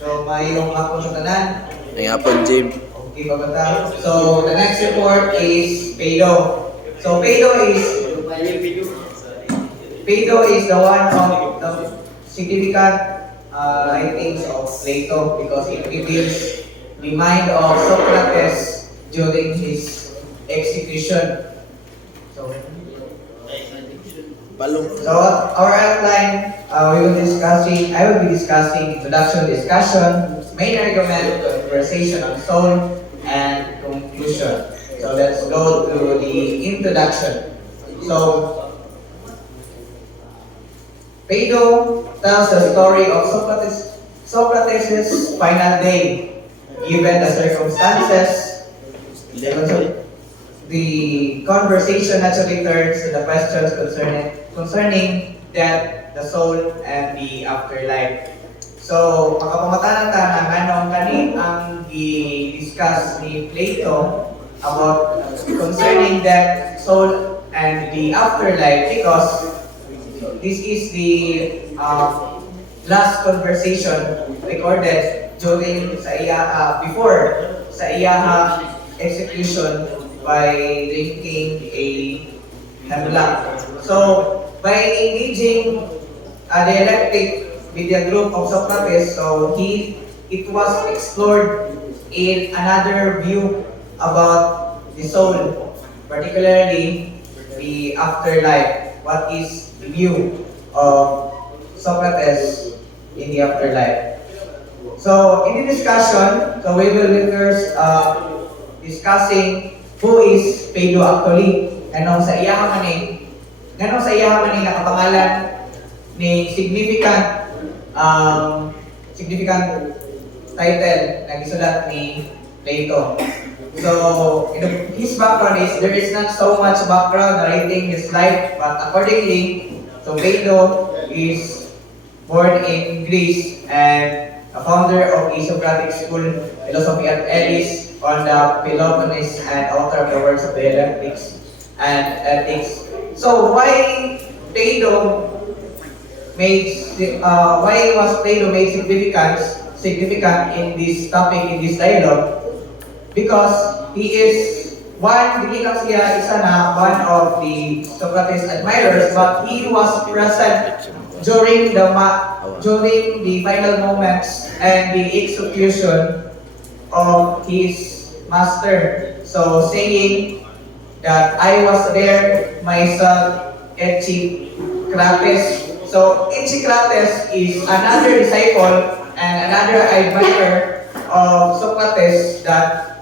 So, mayroong hapon sa tanan. May hapon, Jim. Okay, pagkata. So, the next report is Pado. So, Pado is the one of the significant writings of Plato because it reveals the mind of Socrates during his execution. So, so our outline, I will be discussing introduction, discussion, main argument, conversation on soul, and conclusion. So let's go to the introduction. So Phaedo tells the story of Socrates' final day, given the circumstances. The conversation naturally turns to the questions concerning death, the soul, and the afterlife. So, makapamatanan ta na anong kani ang i-discuss ni Plato about concerning death, soul, and the afterlife because this is the last conversation recorded during before sa iya execution by drinking a hemlock. So, by engaging a dialectic with the group of Socrates, so it was explored in another view about the soul, particularly the afterlife. What is the view of Socrates in the afterlife? So, in the discussion, so we will be first discussing who is Phaedo actually. Ganong sa iya mani nakapangalan ni significant title na gisulat ni Plato. So, his background is, there is not so much background narrating his life, but accordingly, so Phaedo is born in Greece and a founder of a Socratic school philosophy at Elis on the Peloponnese and author of the works of dialectics and ethics. So why was Plato made significant in this topic, in this dialogue? Because he is dili lang siya isa na one of the Socrates admirers, but he was present during the final moments and the execution of his master. So saying that I was there myself, Echecrates. So Echecrates is another disciple and another admirer of Socrates that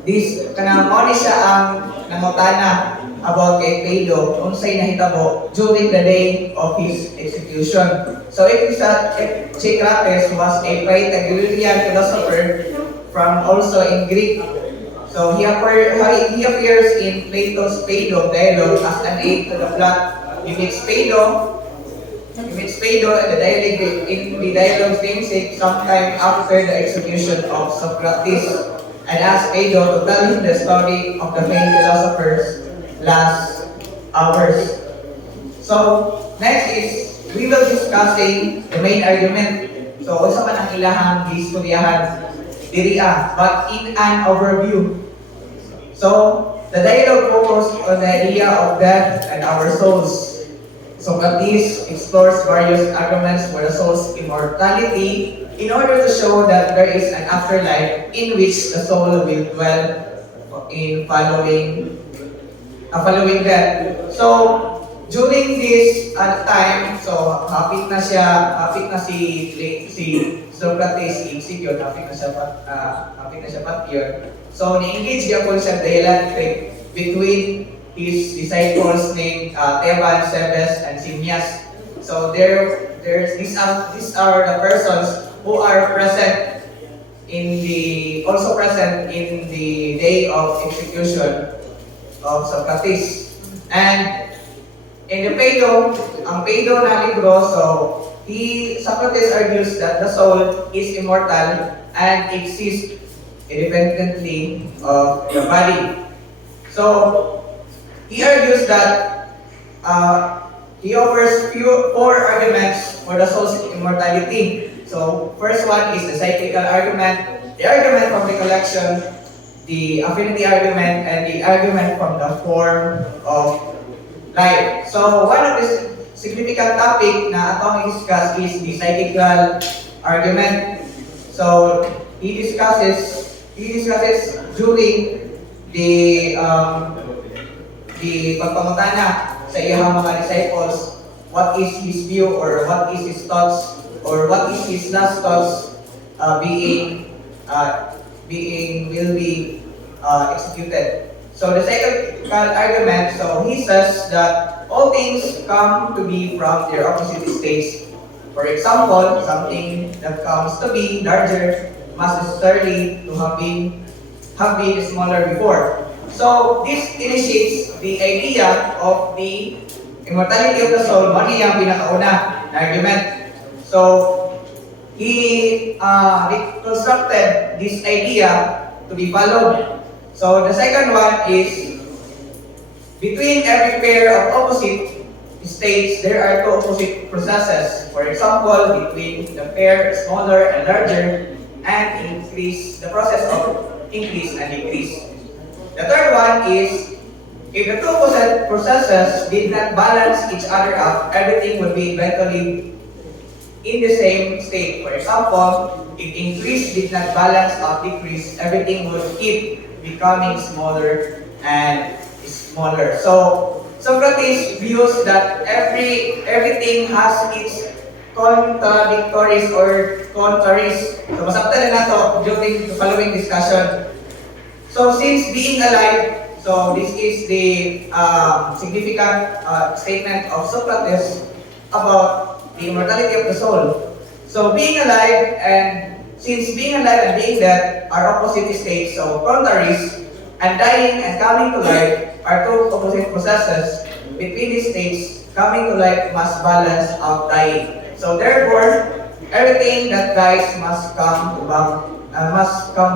this kanang mo ni siya ang nangutana about kay Phaedo unsay nahitabo during the day of his execution. So Echecrates was a Pythagorean philosopher from also in Greek. So he appears in Plato's Phaedo dialogue as an aid to the plot. He meets Phaedo in the dialogue's namesake sometime after the execution of Socrates and asks Phaedo to tell him the story of the main philosopher's last hours. So next is we will discussing the main argument. So usa man ang ilahang giistoryahan diriya, but in an overview. So the dialogue focused on the idea of death and our souls. Socrates explores various arguments for the soul's immortality in order to show that there is an afterlife in which the soul will dwell in following death. So during this time, so hapit na si Socrates execute, hapit na siya patyon. So ni-engage niya po siya dialectic between his disciples named Theban, Sebes, and Simmias. So these are the persons who are present also present in the day of execution of Socrates. And in the Phaedo na libro, so Socrates argues that the soul is immortal and exists independently of the body. So he argues that he offers four arguments for the soul's immortality. So, first one is the cyclical argument, the argument from recollection, the affinity argument, and the argument from the form of life. So, one of the significant topic na atong i-discuss is the cyclical argument. So, he discusses during the pagpangutana sa iyang mga disciples, what is his view or what is his thoughts or what is his last thoughts will be executed. So the second argument, so he says that all things come to be from their opposite states. For example, something that comes to be larger must necessarily to have been smaller before. So this initiates the idea of the immortality of the soul. Mali ang pinakauna na argument. So he reconstructed this idea to be followed. So the second one is between every pair of opposite states, there are two opposite processes. For example, between the pair smaller and larger, and increase the process of increase and decrease. The third one is if the two opposite processes did not balance each other out, everything would be eventually in the same state. For example, if increase did not balance out decrease, everything would keep becoming smaller and smaller. So Socrates views that everything has its contradictories or contraries. So masabtan na nato during the following discussion. So since being alive, so this is the significant statement of Socrates about the immortality of the soul. So being alive and since being alive and being dead are opposite states, so contraries, and dying and coming to life are two opposite processes. Between these states, coming to life must balance out dying. So therefore, everything that dies must come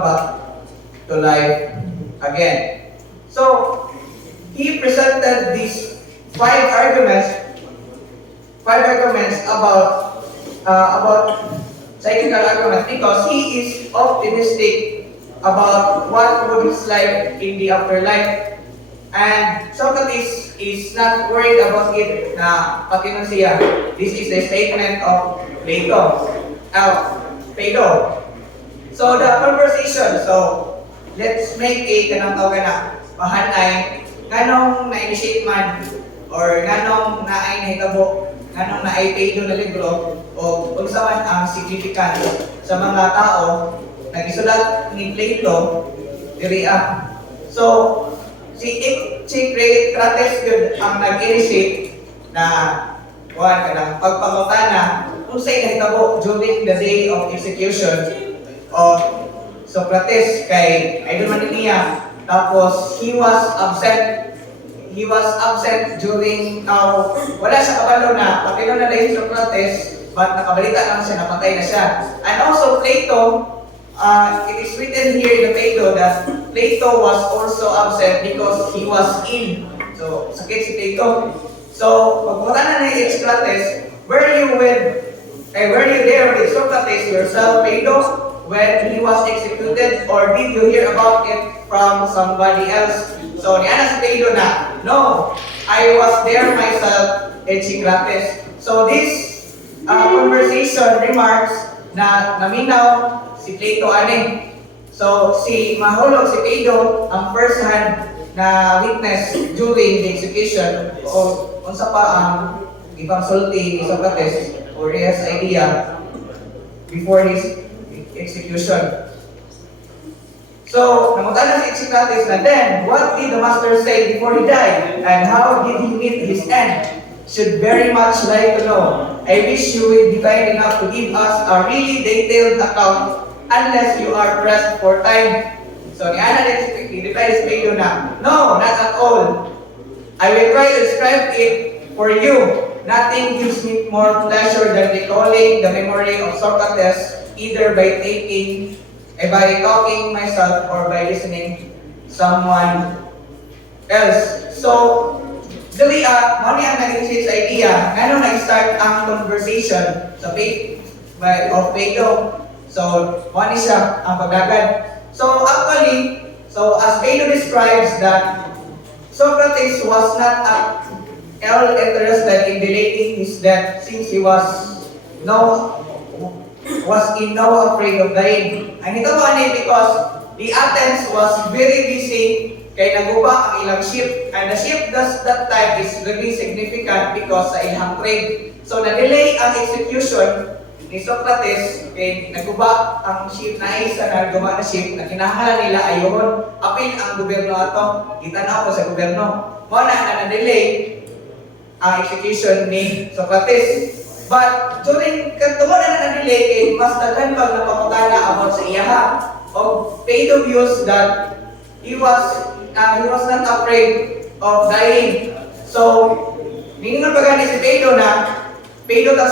back to life again. So he presented these five arguments about cyclical argument because he is optimistic about what would his life in the afterlife. And Socrates is not worried about it na patinon siya. This is the statement of Plato. So the conversation, so let's make a kanang tawag na pahanay nganong na-initiate man or nganong naay nahitabo nganong naay Plato na libro o unsa man ang significance sa mga tao nagisulat ni Plato diri. So si Socrates yun ang nag-initiate na kanang pagpangutana unsay nahitabo during the day of execution of Socrates kay idol man niya. Tapos he was absent during wala siya kabalo na patino na dahil Socrates but nakabalita lang siya napatay na siya. And also Plato, it is written here in the Plato that Plato was also absent because he was ill. So, sakit si Plato. So, pagpunta na ni Socrates, were you there with Socrates yourself, Plato, when he was executed, or did you hear about it from somebody else? So, niya si Plato na, no, I was there myself, Socrates. So, this conversation remarks na naminaw si Plato ani. So si mahulog si Plato ang first hand na witness during the execution o unsa pa ang ipangsulti ni Socrates or his idea before his execution. So namutana si Socrates na then what did the master say before he died and how did he meet his end? Should very much like to know. I wish you would be kind enough to give us a really detailed account unless you are pressed for time. So, ni Ana reply is Plato na, no, not at all. I will try to describe it for you. Nothing gives me more pleasure than recalling the memory of Socrates, either by talking myself or by listening someone else. So, Dali, money ang nag-initiate sa idea, ngano nag-start ang conversation sa of Phaedo. So, money siya ang pagdagad. So, actually, as Phaedo describes that Socrates was not at all interested in delaying his death since he was in no afraid of dying. Ang ito ba ni because the Athens was very busy kay naguba ang ilang ship, and the ship that time is really significant because sa ilang trade. So na-delay ang execution ni Socrates kay naguba ang ship na isa na guba na ship na kinahanglan nila ayon apil ang gobyerno ato. Kita na ako sa gobyerno. Mo na na-delay ang execution ni Socrates. But during katumo na na-delay kay mas daghan pag napamutana about sa iyaha of Phaedo views that he was not afraid of dying. So, ningon pagani si Phaedo na Phaedo tells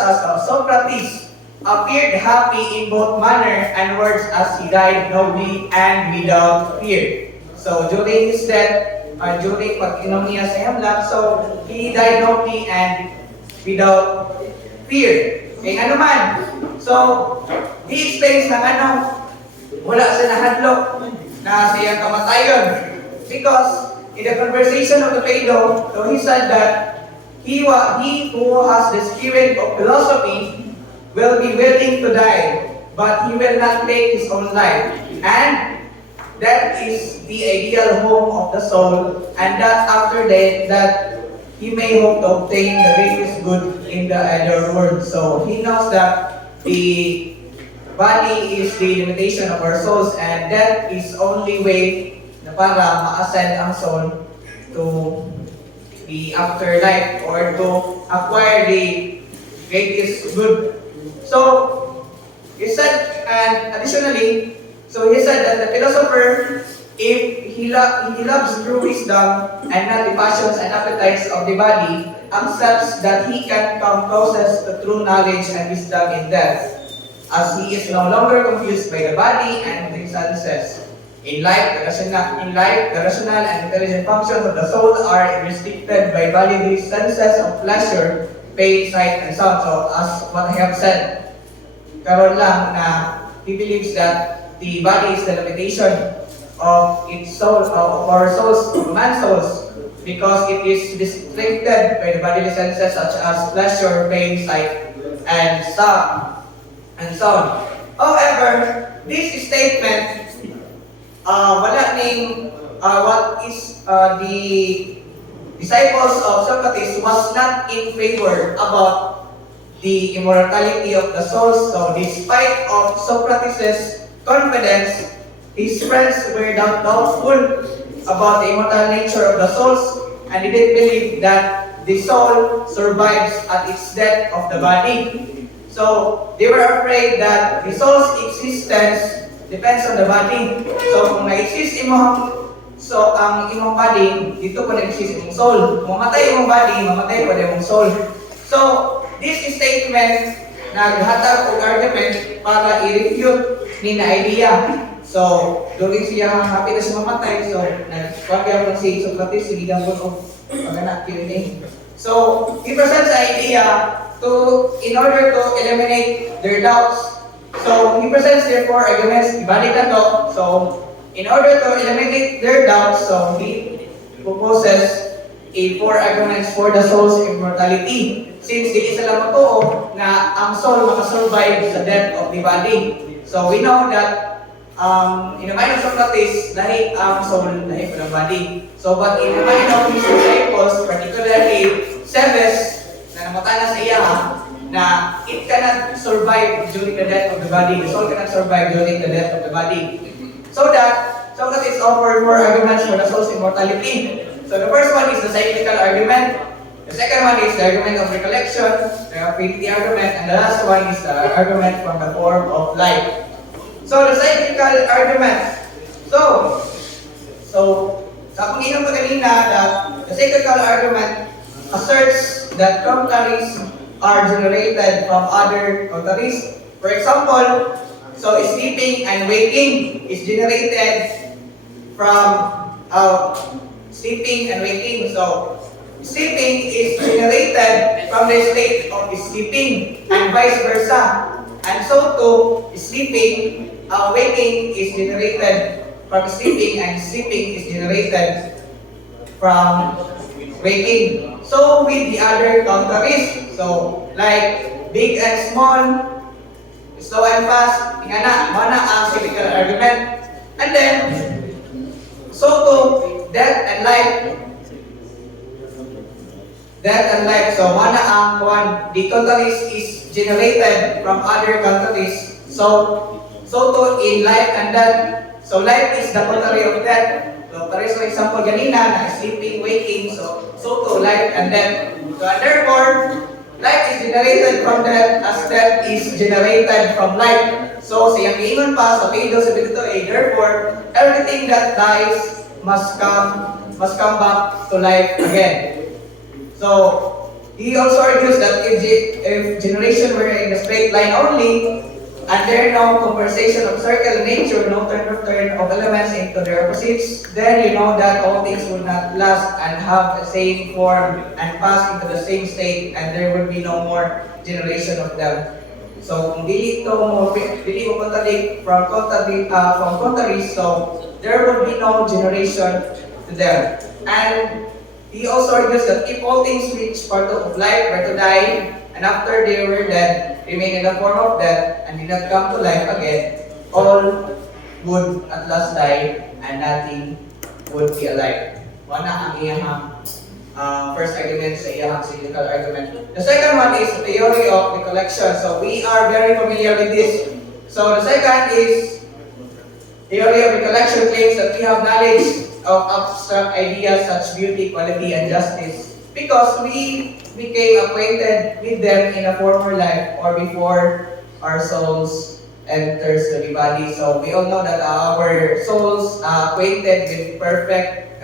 us Socrates appeared happy in both manner and words as he died nobly and without fear. So, during his death, during pag-inom niya sa hemlock, so he died nobly and without fear. Kaya ano man, so he explains na wala sa nahadlok na siyang kamatayon. Because in the conversation of the Phaedo, so he said that he who has the spirit of philosophy will be willing to die, but he will not take his own life. And that is the ideal home of the soul, and that after death, that he may hope to obtain the greatest good in the other world. So he knows that the body is the limitation of our souls, and that is only way na para ma-ascend ang soul to the afterlife or to acquire the greatest good. So he said, and additionally, so he said that the philosopher, if he loves true wisdom and not the passions and appetites of the body, accepts that he can come closest to true knowledge and wisdom in death, as he is no longer confused by the body and the senses. In life, the rational and intelligent functions of the soul are restricted by bodily senses of pleasure, pain, sight, and sound. So, as what I have said, karon lang na he believes that the body is the limitation of its soul, of our souls, of man's souls, because it is restricted by the bodily senses such as pleasure, pain, sight, and sound. However, this statement, wala ning what is the disciples of Socrates was not in favor about the immortality of the souls. So, despite of Socrates' confidence, his friends were doubtful about the immortal nature of the souls, and they didn't believe that the soul survives at its death of the body. So, they were afraid that the soul's existence depends on the body. So, kung na-exist ang imong body, dito po na-exist imong soul. Kung mamatay imong body, mamatay po imong soul. So, this statement, naghatag og argument para i-refute ni na idea. So, during siya happy na siya mamatay, so, nagpagyaw lang si Socrates, sinigang po og pag-anak Q&A. So, he presents the idea in order to eliminate their doubts. So, he presents their four arguments, ibalik na to. So, in order to eliminate their doubts, so he proposes four arguments for the soul's immortality. Since di isa lang totoo na ang soul makasurvive sa death of the body. So, we know that in the mind of Socrates, lahi ang soul, lahi po ng body. So, but in the mind of his disciples, particularly Cebes, na namatay na sa iya, na it cannot survive during the death of the body. The soul cannot survive during the death of the body. So that Socrates offered four arguments for the soul's immortality. So the first one is the cyclical argument. The second one is the argument of recollection, the affinity argument, and the last one is the argument from the form of life. So the cyclical argument. So sa akong inom pa kanina that the cyclical argument asserts that contraries are generated from other contraries. For example, so sleeping and waking is generated from sleeping and waking. So, sleeping is generated from the state of sleeping and vice versa. And so too, waking is generated from sleeping and sleeping is generated from waking. So with the other counteries, so like big and small, slow and fast, ingana, mana ang physical argument. And then, so too, death and life. Death and life. So mana ang one, the counteries is generated from other counteries. So too in life and death. So life is the contrary of death. So for example, ganina na sleeping, waking. So too life and death. So and therefore, life is generated from death as death is generated from life. So siyang giingon pa sa page 272a, therefore, everything that dies must come back to life again. So he also argues that if generation were in a straight line only, and there no conversation of circle nature, no turn of elements into their opposites, then you know that all things will not last and have the same form and pass into the same state, and there will be no more generation of them. So kung dili mo contradict from contraries, so there will be no generation to them. And he also argues that if all things which part of life were to die, and after they were dead, remain in the form of death, and did not come to life again, all would at last die, and nothing would be alive. Wana ang iyang first argument sa iyang cyclical argument. The second one is the theory of recollection. So we are very familiar with this. So the second is theory of recollection claims that we have knowledge of abstract ideas such beauty, quality, and justice because we became acquainted with them in a former life or before our souls enters the body. So we all know that our souls are acquainted with perfect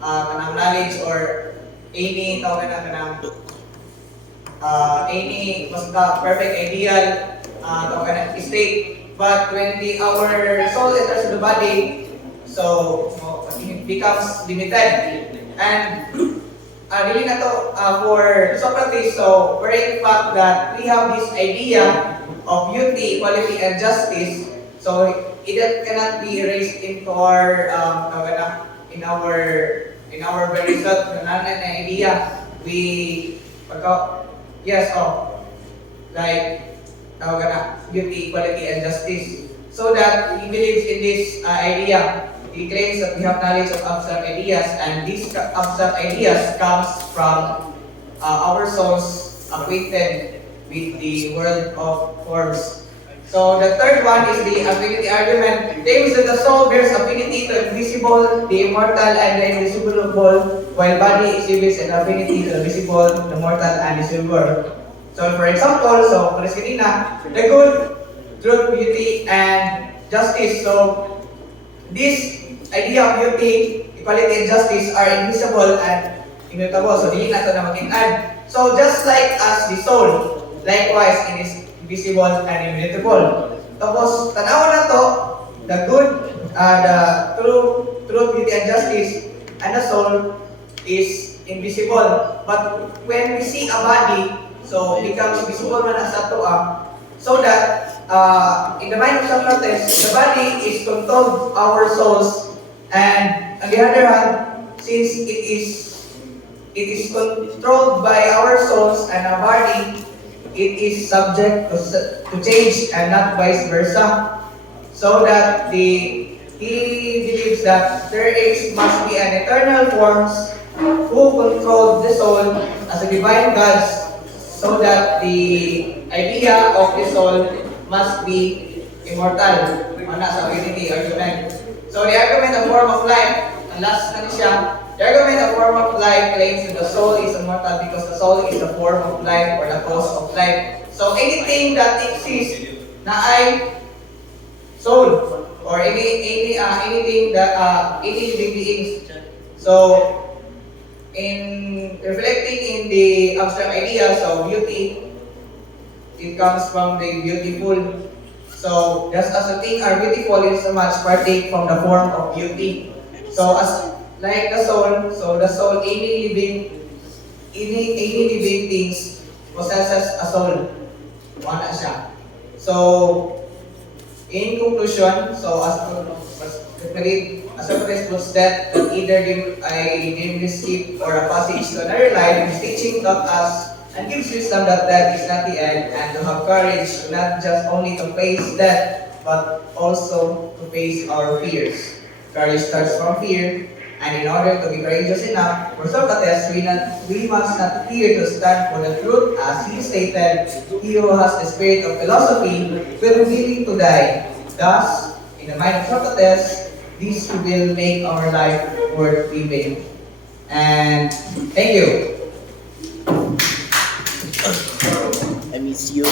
knowledge or any perfect ideal state. But when our soul enters the body, so it becomes limited. And really na to for Socrates, so very fact that we have this idea of beauty, equality, and justice, so it cannot be erased into our in our very self na idea. Beauty, equality, and justice. So that he believes in this idea. He claims that we have knowledge of abstract ideas, and these abstract ideas comes from our souls acquainted with the world of forms. So the third one is the affinity argument. Claims that the soul bears affinity to the invisible, the immortal, and the invisible, while body exhibits an affinity to the visible, the mortal, and the silver. So for example, so the good, truth, beauty, and justice. So this idea of beauty, equality, and justice are invisible and immutable. So dili na ito na mag-in-add. So just like as the soul, likewise it is invisible and immutable. Tapos tanaw na to, the good, the truth, beauty, and justice, and the soul is invisible. But when we see a body, so it becomes visible man as ato so that in the mind of Socrates, the body is controlled our souls, and on the other hand, since it is controlled by our souls and our body, it is subject to change and not vice versa. So that he believes that must be an eternal forms who control the soul as a divine gods, so that the idea of the soul must be immortal. Mana sa affinity argument. So the argument of form of life, ang last na siya, the argument of form of life claims that the soul is immortal because the soul is the form of life or the cause of life. So anything that exists na ay soul or anything that any living beings. So in reflecting in the abstract ideas of beauty, it comes from the beautiful. So just as the things are beautiful, it so much partake from the form of beauty. So as like the soul, so the soul, any living things possesses a soul. Wala siya. So in conclusion, so as Socrates puts that either a name receipt or a passage to another life, his teaching taught us and gives wisdom that death is not the end, and to have courage not just only to face death, but also to face our fears. Courage starts from fear, and in order to be courageous enough for Socrates, we must not fear to stand for the truth, as he stated, he who has the spirit of philosophy will be willing to die. Thus, in the mind of Socrates, this will make our life worth living. And thank you. I miss you.